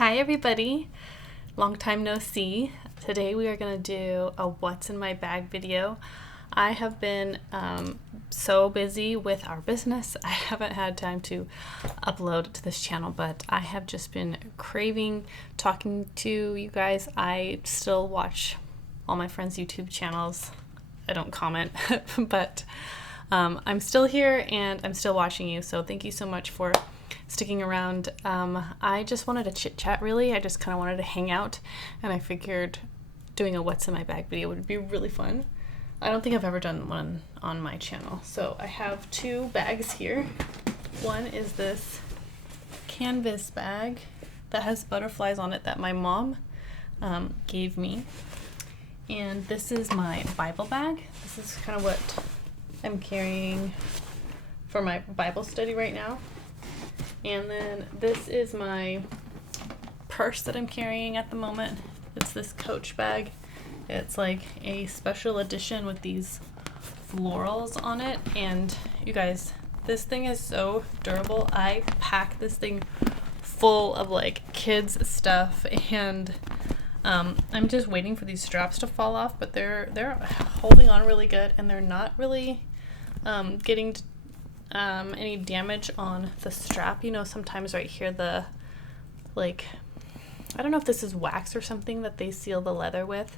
Hi everybody, long time no see. Today we are going to do a what's in my bag video. I have been so busy with our business, I haven't had time to upload to this channel, but I have just been craving talking to you guys. I still watch all my friends' YouTube channels. I don't comment, but I'm still here and I'm still watching you, so thank you so much for sticking around. I just wanted to chit chat really. I just kind of wanted to hang out, and I figured doing a what's in my bag video would be really fun. I don't think I've ever done one on my channel. So I have two bags here. One is this canvas bag that has butterflies on it that my mom gave me. And this is my Bible bag. This is kind of what I'm carrying for my Bible study right now. And then this is my purse that I'm carrying at the moment. It's this Coach bag. It's like a special edition with these florals on it. And you guys, this thing is so durable. I pack this thing full of like kids stuff, and I'm just waiting for these straps to fall off, but they're holding on really good, and they're not really getting any damage on the strap. You know, sometimes right here the, like, I don't know if this is wax or something that they seal the leather with,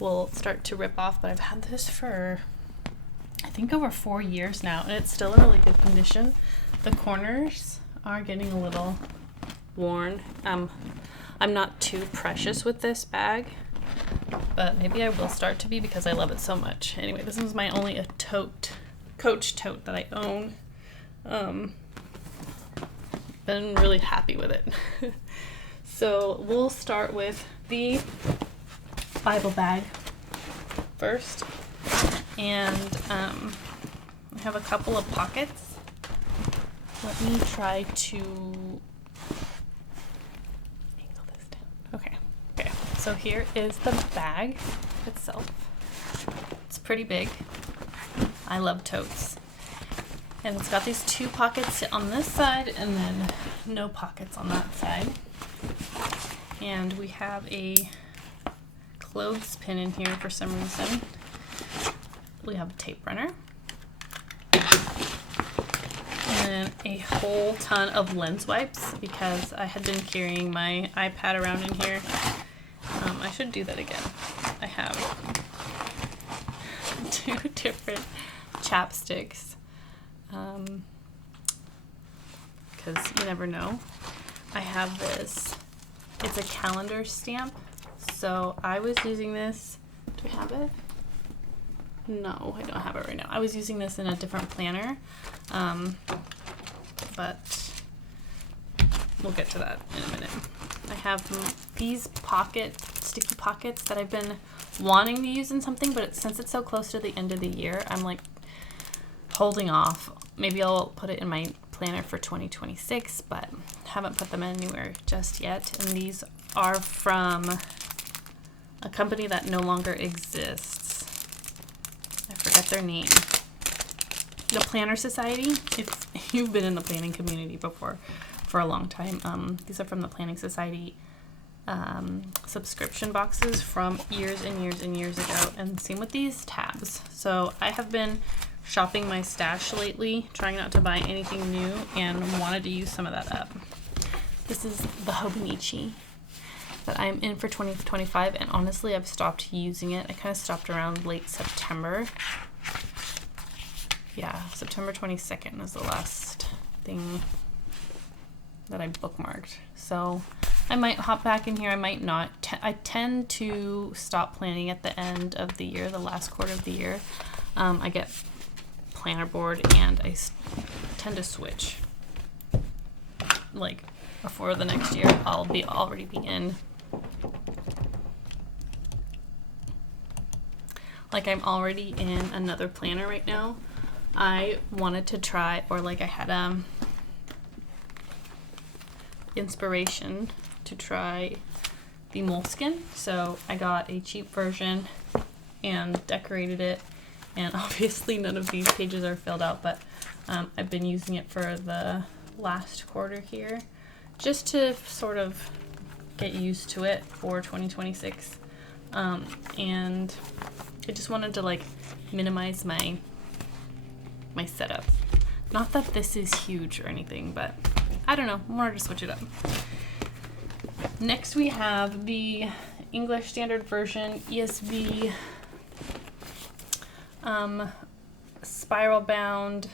will start to rip off, but I've had this for I think over 4 years now, and it's still in really good condition. The corners are getting a little worn. I'm not too precious with this bag, but maybe I will start to be because I love it so much. Anyway, this is my only Coach tote that I own. Been really happy with it. So we'll start with the Bible bag first, and I have a couple of pockets. Let me try to angle this down. Okay, so here is the bag itself. It's pretty big. I love totes. And it's got these two pockets on this side and then no pockets on that side. And we have a clothespin in here for some reason. We have a tape runner. And then a whole ton of lens wipes because I had been carrying my iPad around in here. I should do that again. I have 2 different chapsticks. Because you never know. I have this, it's a calendar stamp, so I was using this, do I have it? No, I don't have it right now. I was using this in a different planner, but we'll get to that in a minute. I have these sticky pockets that I've been wanting to use in something, but since it's so close to the end of the year, I'm like holding off. Maybe I'll put it in my planner for 2026, but haven't put them anywhere just yet. And these are from a company that no longer exists. I forget their name. The Planner Society. If you've been in the planning community before for a long time, these are from the Planning Society subscription boxes from years and years and years ago. And same with these tabs. So I have been shopping my stash lately, trying not to buy anything new, and wanted to use some of that up. This is the Hobonichi that I'm in for 2025, and honestly I've stopped using it. I kind of stopped around late September. Yeah, September 22nd is the last thing that I bookmarked. So I might hop back in here, I might not. I tend to stop planning at the end of the year, the last quarter of the year. I get planner board and I tend to switch. Like before the next year, I'll already be in. Like I'm already in another planner right now. I wanted to try, or like I had inspiration to try the Moleskine, so I got a cheap version and decorated it. And obviously none of these pages are filled out, but I've been using it for the last quarter here just to sort of get used to it for 2026. And I just wanted to like minimize my setup. Not that this is huge or anything, but I don't know, I wanted to switch it up. Next we have the English Standard Version ESV spiral bound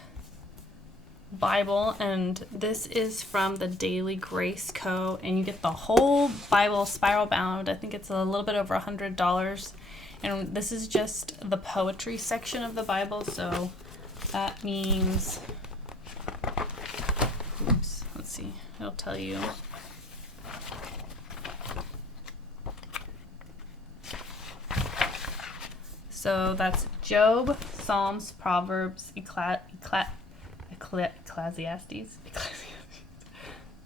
Bible, and this is from the Daily Grace Co. and you get the whole Bible spiral bound. I think it's a little bit over $100, and this is just the poetry section of the Bible, so that means, oops, let's see, it'll tell you. So that's Job, Psalms, Proverbs, Ecclesiastes.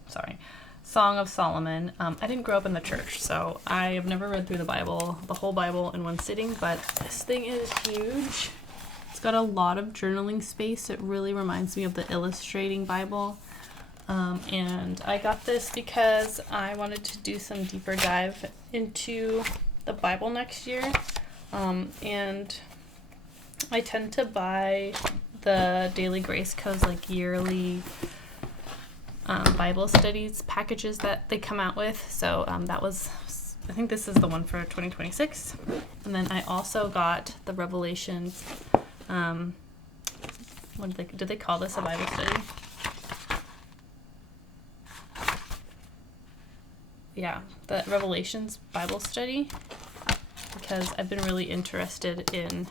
Sorry. Song of Solomon. I didn't grow up in the church, so I have never read through the Bible, the whole Bible in one sitting, but this thing is huge. It's got a lot of journaling space. It really reminds me of the Illustrating Bible. And I got this because I wanted to do some deeper dive into the Bible next year. And I tend to buy the Daily Grace Co's like yearly Bible studies packages that they come out with. So that was, I think this is the one for 2026. And then I also got the Revelations. What did they call this, a Bible study? Yeah, the Revelations Bible study, because I've been really interested in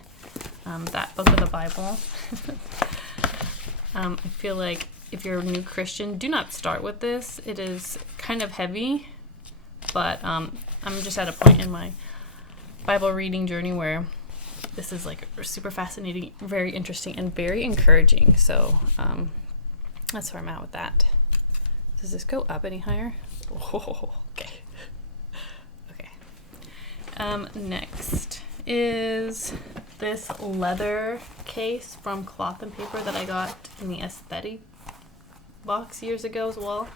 that book of the Bible. I feel like if you're a new Christian, do not start with this. It is kind of heavy, but I'm just at a point in my Bible reading journey where this is like super fascinating, very interesting, and very encouraging. So that's where I'm at with that. Does this go up any higher? Oh, okay. Next is this leather case from Cloth and Paper that I got in the aesthetic box years ago as well.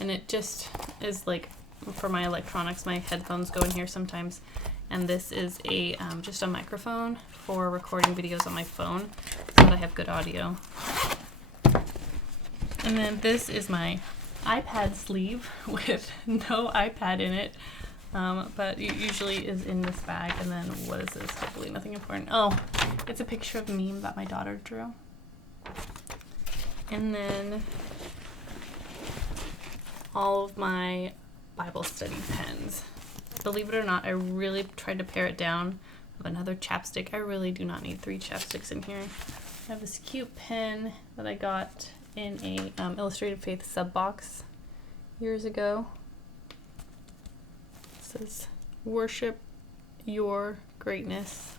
And it just is like for my electronics. My headphones go in here sometimes. And this is a just a microphone for recording videos on my phone so that I have good audio. And then this is my iPad sleeve with no iPad in it. But it usually is in this bag. And then what is this? Hopefully nothing important. Oh, it's a picture of a meme that my daughter drew. And then all of my Bible study pens. Believe it or not, I really tried to pare it down with another chapstick. I really do not need 3 chapsticks in here. I have this cute pen that I got in a Illustrated Faith sub box years ago. Says worship your greatness,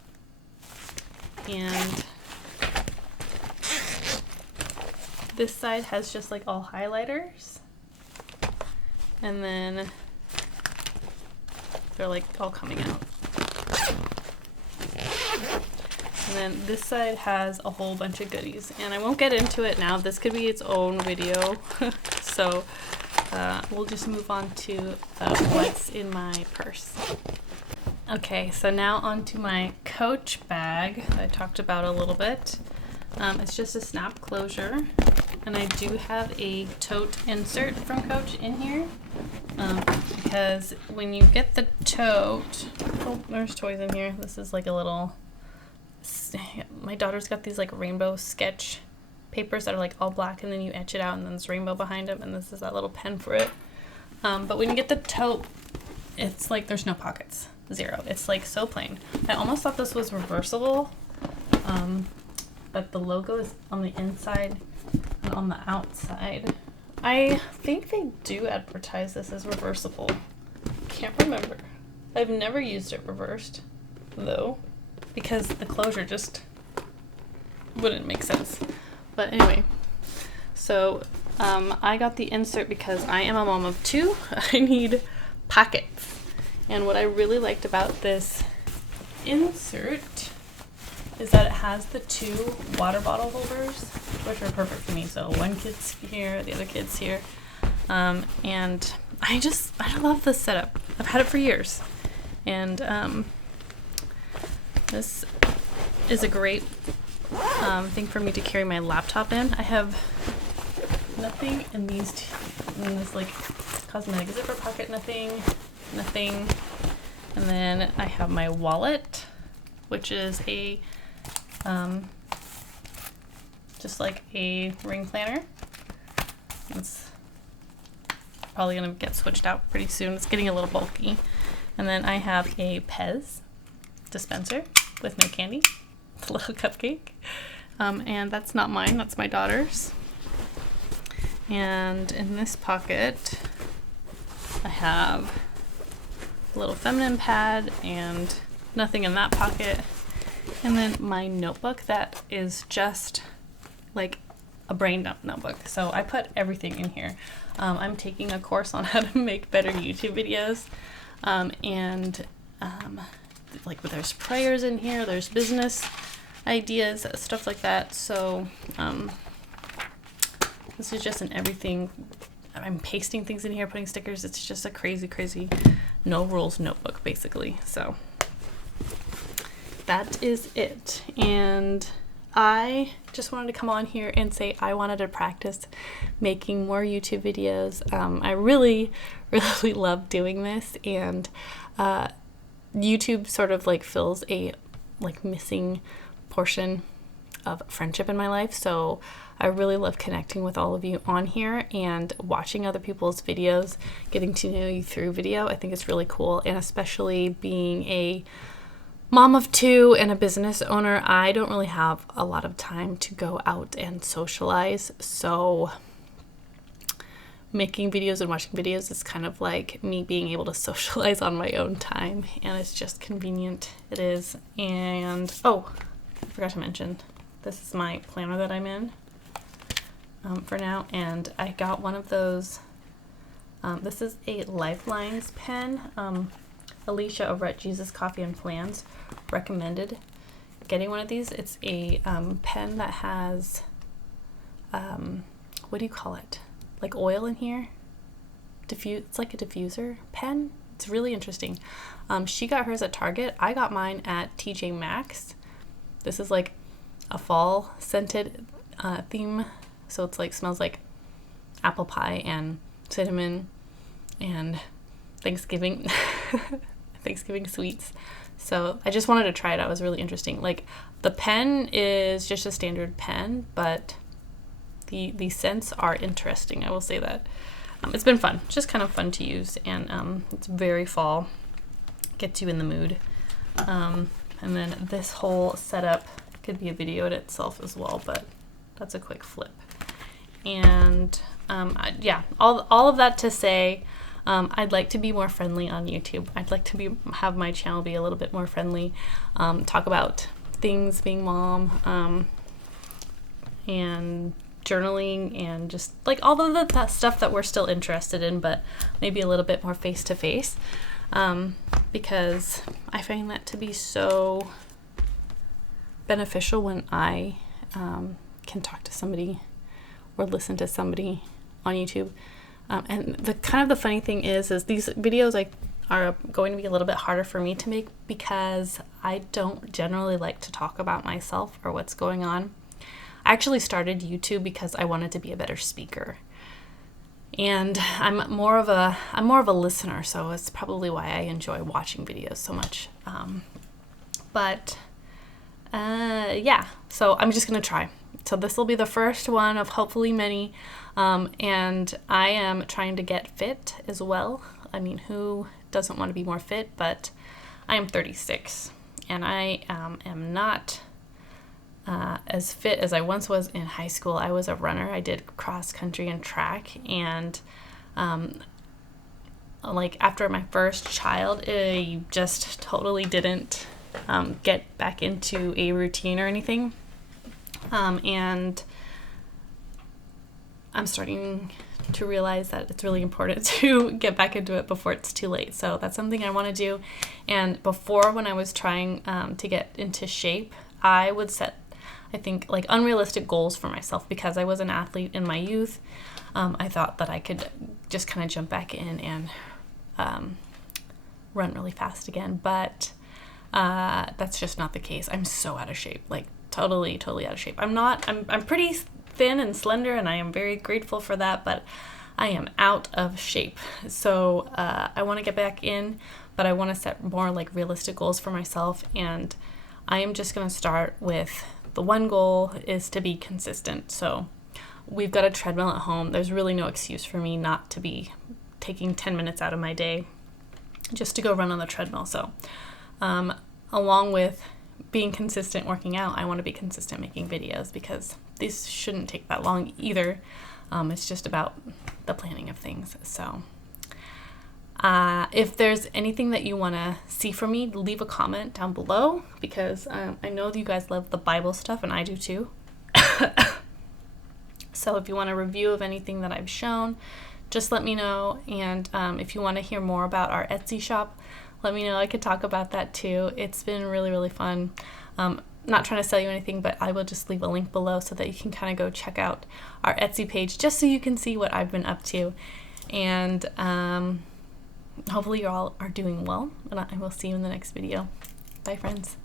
and this side has just like all highlighters, and then they're like all coming out, and then this side has a whole bunch of goodies, and I won't get into it now. This could be its own video. So we'll just move on to what's in my purse. Okay, so now on to my Coach bag that I talked about a little bit. It's just a snap closure, and I do have a tote insert from Coach in here, because when you get the tote, oh, there's toys in here. This is like a little, my daughter's got these like rainbow sketch papers that are like all black, and then you etch it out, and then there's rainbow behind them, and this is that little pen for it. But when you get the tote, it's like there's no pockets, 0. It's like so plain. I almost thought this was reversible, but the logo is on the inside and on the outside. I think they do advertise this as reversible. Can't remember. I've never used it reversed though, because the closure just wouldn't make sense. But anyway, so I got the insert because I am a mom of 2. I need pockets. And what I really liked about this insert is that it has the 2 water bottle holders, which are perfect for me. So one kid's here, the other kid's here. And I love this setup. I've had it for years. And this is a great thing for me to carry my laptop in. I have nothing in this like cosmetic zipper pocket, nothing. And then I have my wallet, which is a just like a ring planner. It's probably gonna get switched out pretty soon. It's getting a little bulky. And then I have a Pez dispenser with no candy. It's a little cupcake. And that's not mine, that's my daughter's. And in this pocket, I have a little feminine pad and nothing in that pocket. And then my notebook that is just like a brain dump notebook. So I put everything in here. I'm taking a course on how to make better YouTube videos. Like there's prayers in here, there's business ideas, stuff like that. So this is just an everything. I'm pasting things in here, putting stickers. It's just a crazy no rules notebook basically. So that is it. And I just wanted to come on here and say I wanted to practice making more YouTube videos. I really love doing this, and YouTube sort of like fills a like missing portion of friendship in my life. So I really love connecting with all of you on here and watching other people's videos, getting to know you through video. I think it's really cool, and especially being a mom of two and a business owner, I don't really have a lot of time to go out and socialize. So making videos and watching videos is kind of like me being able to socialize on my own time, and it's just convenient. It is. And oh, I forgot to mention, this is my planner that I'm in for now, and I got one of those. This is a Lifelines pen. Alicia over at Jesus Coffee and Plans recommended getting one of these. It's a pen that has what do you call it? Like oil in here. It's like a diffuser pen. It's really interesting. She got hers at Target. I got mine at TJ Maxx. This is like a fall scented theme. So it's like smells like apple pie and cinnamon and Thanksgiving sweets. So I just wanted to try it out. It was really interesting. Like the pen is just a standard pen, but the scents are interesting. I will say that. It's been fun. It's just kind of fun to use, and it's very fall. Gets you in the mood. And then this whole setup could be a video in itself as well, but that's a quick flip. And yeah, all of that to say, I'd like to be more friendly on YouTube. I'd like to have my channel be a little bit more friendly, talk about things, being mom, and journaling, and just like all of that stuff that we're still interested in, but maybe a little bit more face to face, because I find that to be so beneficial when I can talk to somebody or listen to somebody on YouTube. And the funny thing is these videos are going to be a little bit harder for me to make because I don't generally like to talk about myself or what's going on. I actually started YouTube because I wanted to be a better speaker. And I'm more of a listener, so it's probably why I enjoy watching videos so much. Yeah, so I'm just gonna try. So this will be the first one of hopefully many, and I am trying to get fit as well. I mean, who doesn't want to be more fit? But I am 36, and I am not as fit as I once was in high school. I was a runner. I did cross country and track, and like after my first child, I just totally didn't get back into a routine or anything. And I'm starting to realize that it's really important to get back into it before it's too late. So that's something I want to do. And before, when I was trying to get into shape, I would set, I think, like unrealistic goals for myself because I was an athlete in my youth. I thought that I could just kind of jump back in and run really fast again, but that's just not the case. I'm so out of shape, like totally out of shape. I'm pretty thin and slender, and I am very grateful for that, but I am out of shape. So I want to get back in, but I want to set more like realistic goals for myself, and I am just going to start with the one goal is to be consistent. So we've got a treadmill at home. There's really no excuse for me not to be taking 10 minutes out of my day just to go run on the treadmill. So along with being consistent working out, I want to be consistent making videos, because these shouldn't take that long either. It's just about the planning of things. So if there's anything that you want to see from me, leave a comment down below, because I know that you guys love the Bible stuff, and I do too. So if you want a review of anything that I've shown, just let me know. And if you want to hear more about our Etsy shop, let me know. I could talk about that too. It's been really fun. Not trying to sell you anything, but I will just leave a link below so that you can kind of go check out our Etsy page, just so you can see what I've been up to. And hopefully you all are doing well, and I will see you in the next video. Bye, friends.